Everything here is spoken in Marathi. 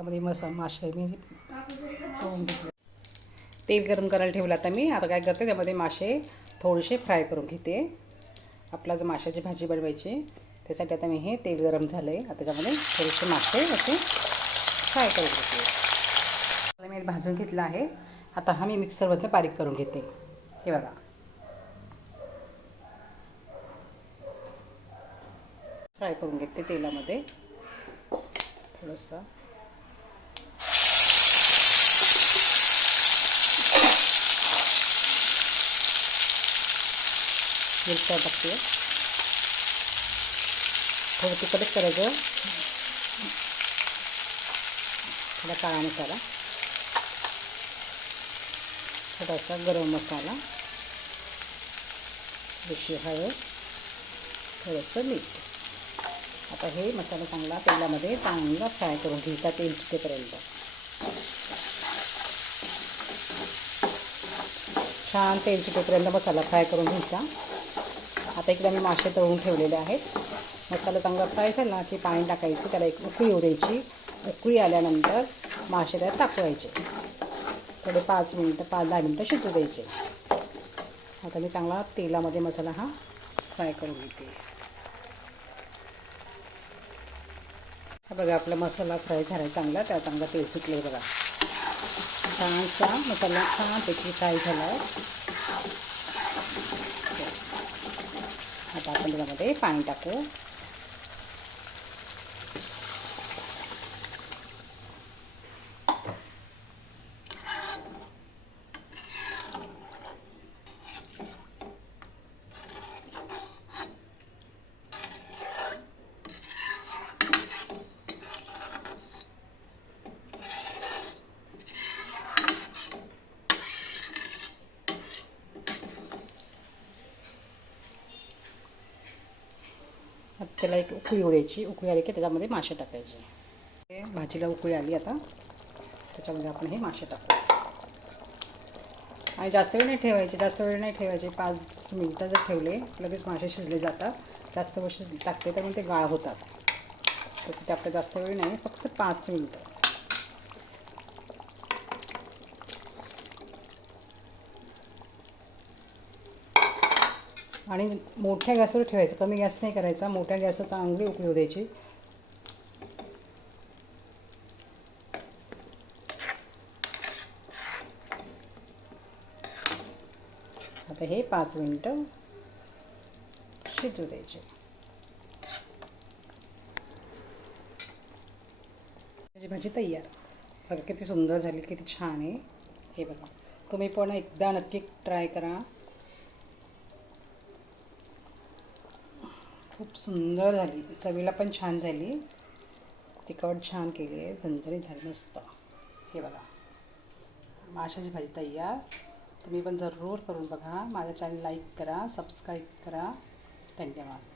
त्यामध्ये मासे मी तळून घेतले. तेल गरम करायला ठेवलं. आता मी काय करते, त्यामध्ये मासे थोडेसे फ्राय करून घेते. आपला जर माशाची भाजी बनवायची त्यासाठी आता मी हे तेल गरम झालं आहे. आता त्याच्यामध्ये थोडेसे मासे असे फ्राय करून घेते. मी भाजून घेतलं आहे. आता हा मी मिक्सरमधनं बारीक करून घेते. हे बघा, फ्राय करून घेते तेलामध्ये थोडंसं. मिरच्या टाकते. थोडं तिखटच करायचं. थोडा काळा मसाला, थोडासा गरम मसाला, थोडीशी हळद, थोडंसं मीठ. आता हे मसाला चांगला तेलामध्ये चांगला फ्राय करून घ्यायचा तेल सुटेपर्यंत. छान तेल सुटेपर्यंत मसाला फ्राय करून घ्यायचा. आता इकडे मी मासे तळून ठेवलेले आहेत. मसाला चांगला फ्राय झाला की पाणी टाकायचं, त्याला एक उकळी येऊ द्यायची. उकळी आल्यानंतर मासे त्यात टाकवायचे. थोडे 5-10 मिनटं शिजू द्यायचे. आता मी चांगला तेलामध्ये मसाला हा फ्राय करून घेते. बघा, आपला मसाला फ्राय झाला चांगला, त्याला चांगला तेल सुटले. बघा, छानसा मसाला छानपैकी फ्राय झाला आहे. आता आपण त्यामध्ये पाणी टाकू. त्याला एक उकळी येऊ द्यायची. उकळी आली की त्याच्यामध्ये मासे टाकायचे. भाजीला उकळी आली आता, त्याच्यामध्ये आपण हे मासे टाकू. आणि जास्त वेळ नाही ठेवायचे. 5 मिनटं जर ठेवले लगेच मासे शिजले जातात. जास्त वेळ टाकते तर मग ते गाळ होतात. त्यासाठी आपलं जास्त वेळ नाही, फक्त 5 मिनटं. आणि मोठ्या गॅसवर ठेवायचं, कमी गॅस नाही करायचा. मोठ्या गॅसवर चांगली उकळी येऊ द्यायची. आता हे 5 मिनटं शिजू द्यायचे. माझी भाजी तयार. बघा किती सुंदर झाली, किती छान आहे. हे बघा, तुम्ही पण एकदा नक्की ट्राय करा. खूप सुंदर झाली, चवीला पण छान झाली. तिखट छान केली आहे, झणझणीत झाली मस्त. हे बघा, माशाची भाजी तयार. तुम्ही पण जरूर करून बघा. माझा चॅनल लाईक करा, सबस्क्राईब करा. धन्यवाद.